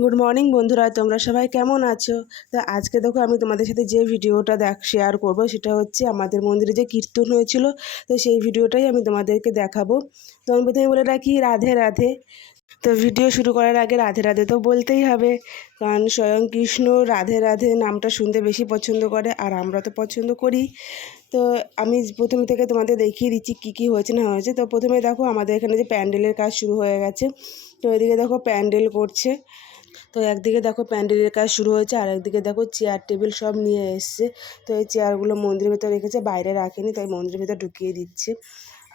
Good morning বন্ধুরা, তোমরা সবাই কেমন আছো? তো আজকে দেখো আমি তোমাদের সাথে যে ভিডিওটা শেয়ার করব সেটা হচ্ছে আমাদের মন্দিরে যে কীর্তন হয়েছিল। তো সেই ভিডিওটাই আমি তোমাদেরকে দেখাবো। তো আমি প্রথমে বলে রাখি রাধে রাধে। তো ভিডিও শুরু করার আগে রাধে রাধে তো বলতেই হবে, কারণ স্বয়ং কৃষ্ণ রাধে রাধে নামটা শুনতে বেশি পছন্দ করে, আর আমরা তো পছন্দ করি। তো আমি প্রথমে থেকে তোমাদের দেখিয়ে দিচ্ছি কী কী হয়েছে না হয়েছে। তো প্রথমে দেখো আমাদের এখানে যে প্যান্ডেলের কাজ শুরু হয়ে গেছে। তো এদিকে দেখো প্যান্ডেল করছে। তো একদিকে দেখো প্যান্ডেলের কাজ শুরু হয়েছে, আর একদিকে দেখো চেয়ার টেবিল সব নিয়ে এসছে। তো এই চেয়ারগুলো মন্দিরের ভেতর রেখেছে, বাইরে রাখেনি, তাই মন্দিরের ভেতর ঢুকিয়ে দিচ্ছে।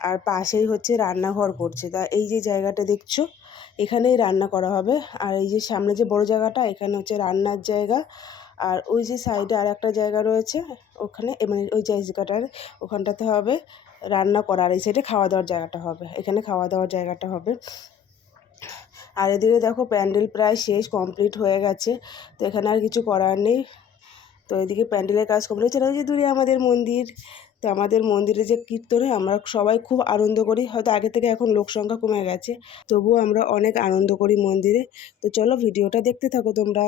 আর পাশেই হচ্ছে রান্নাঘর করছে। তা এই যে জায়গাটা দেখছো, এখানেই রান্না করা হবে। আর এই যে সামনে যে বড় জায়গাটা, এখানে হচ্ছে রান্নার জায়গা। আর ওই যে সাইডে আর একটা জায়গা রয়েছে, ওখানে মানে ওই জায়গাটার ওখানটাতে হবে রান্না করা, আর এই সাইডে খাওয়া দাওয়ার জায়গাটা হবে, এখানে খাওয়া দাওয়ার জায়গাটা হবে। আর এদিকে দেখো প্যান্ডেল প্রায় শেষ, কমপ্লিট হয়ে গেছে। তো এখানে আর কিছু করার নেই। তো এদিকে প্যান্ডেলের কাজ কমপ্লিট হচ্ছে। ওই যে দূরে আমাদের মন্দির। তো আমাদের মন্দিরে যে কীর্তনে আমরা সবাই খুব আনন্দ করি। হয়তো আগে থেকে এখন লোক সংখ্যা কমে গেছে, তবুও আমরা অনেক আনন্দ করি মন্দিরে। তো চলো ভিডিওটা দেখতে থাকো তোমরা।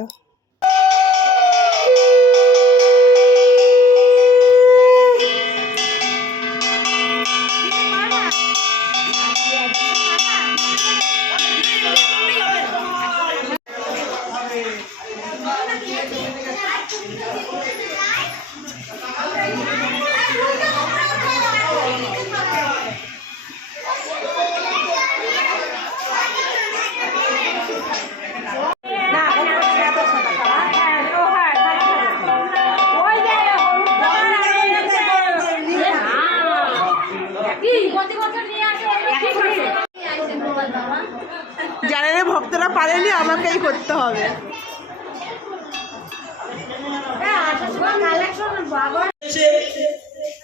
যারা ভক্তরা পারেনি আমাকেই করতে হবে।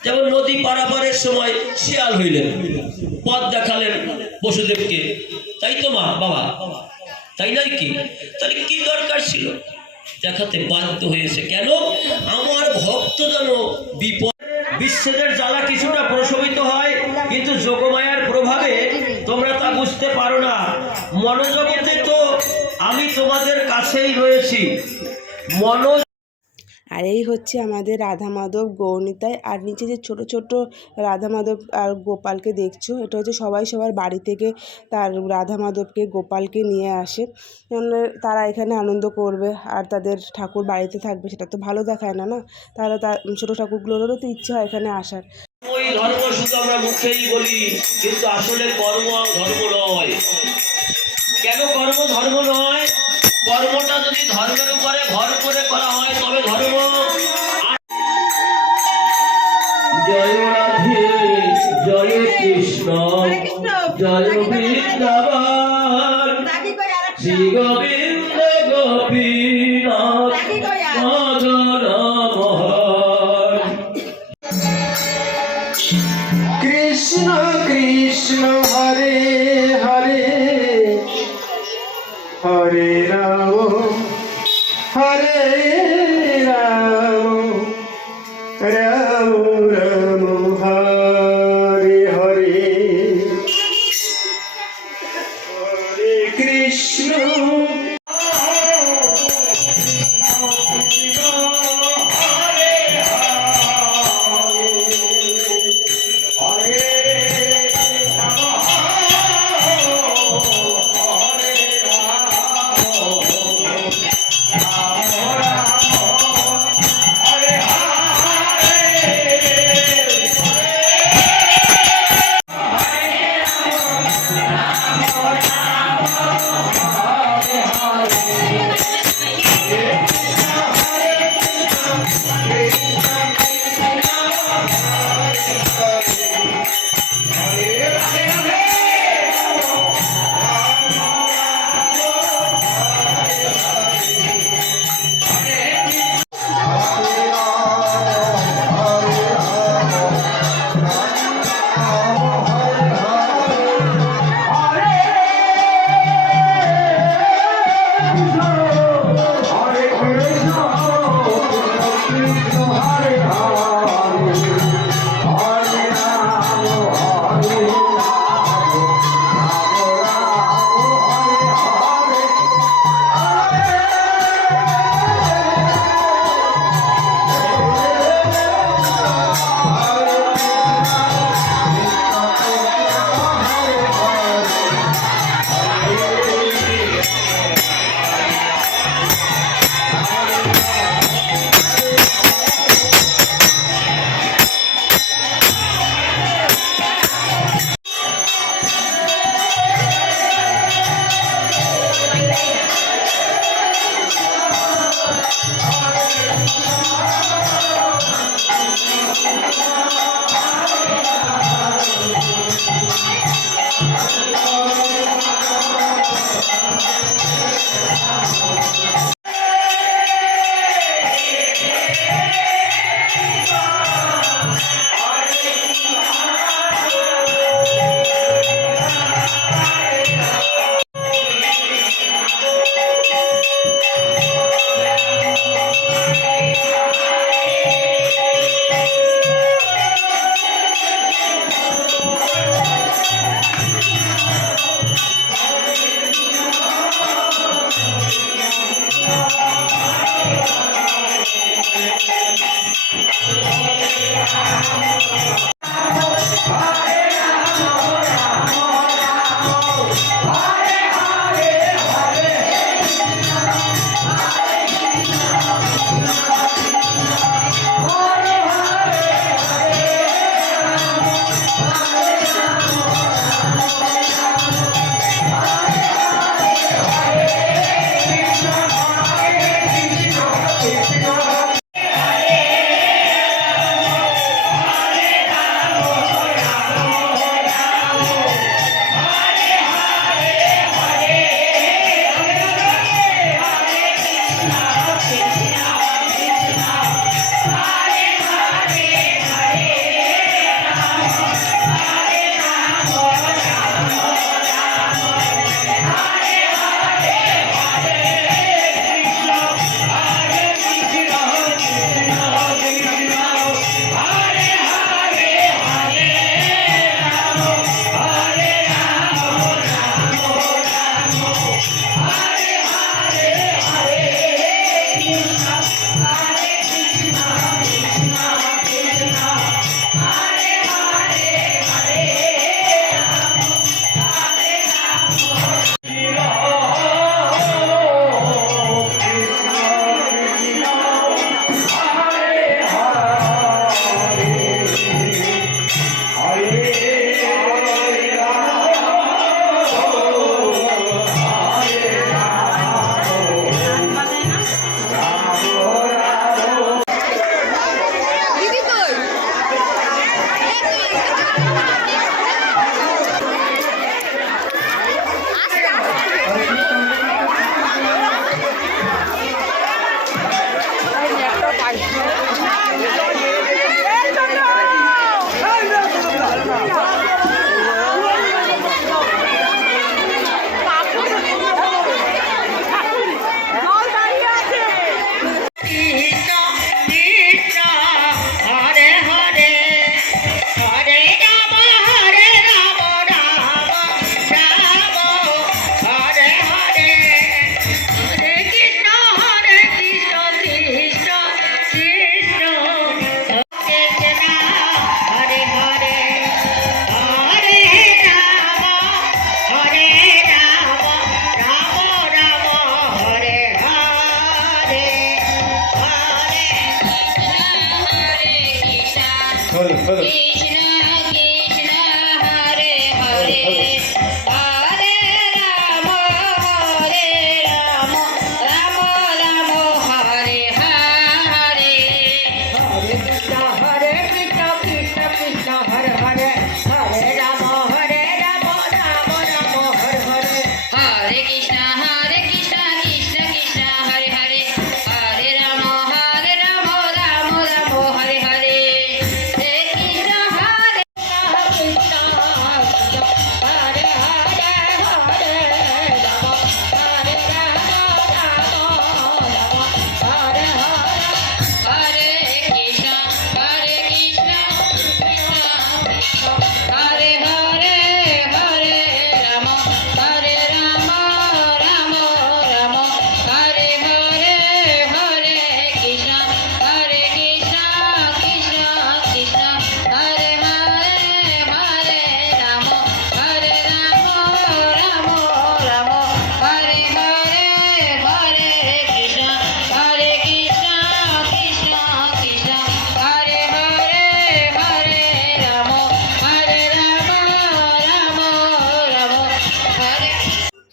যেমন নদী পারাপারের সময় শিয়াল হইলেন, পথ দেখালেন বসুদেবকে, তাই তো মা বাবা, তাই নয় কি? তাহলে কি দরকার ছিল? দেখাতে বাধ্য হয়েছে। কেন? আমার ভক্ত যেন বিপদ বিচ্ছেদের জ্বালা কিছুটা প্রশমিত হয়, কিন্তু যোগমায়ার প্রভাবে তোমরা তা বুঝতে পারো না। মনোজগতে তো আমি তোমাদের কাছেই রয়েছি। আর এই হচ্ছে আমাদের রাধা মাধব গৌরনিতাই। আর নিচে যে ছোট ছোট রাধা মাধব আর গোপালকে দেখছো, এটা হচ্ছে সবাই সবার বাড়ি থেকে তার রাধা মাধবকে গোপালকে নিয়ে আসে, তারা এখানে আনন্দ করবে আর তাদের ঠাকুর বাড়িতে থাকবে। সেটা তো ভালো দেখায় না, না? তাহলে তার ছোটো ঠাকুরগুলোরও তো ইচ্ছে হয় এখানে আসার। ওই ধর্ম শুধু আমরা মুখেই বলি, কিন্তু আসলে কর্ম ধর্ম নয়। কেন কর্ম ধর্ম নয়? কর্মটা যদি ধর্মের উপরে ভর করে করা হয় তবে ধর্ম। জয় রাধে, জয় কৃষ্ণ, জয় বৃন্দাবন, শ্রী গোবিন্দ গোপীনাথ মদন মোহন। কৃষ্ণ কৃষ্ণ হরে হরে, হরে রাম হরে রাম, রাম রাম হরে হরে, হরে কৃষ্ণ।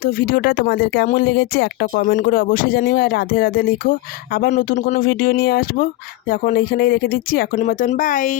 তো ভিডিওটা তোমাদের কেমন লেগেছে একটা কমেন্ট করে অবশ্যই জানিও, আর রাধে রাধে লিখো। আবার নতুন কোনো ভিডিও নিয়ে আসবো। এখন এইখানেই রেখে দিচ্ছি, এখনের মতন বাই।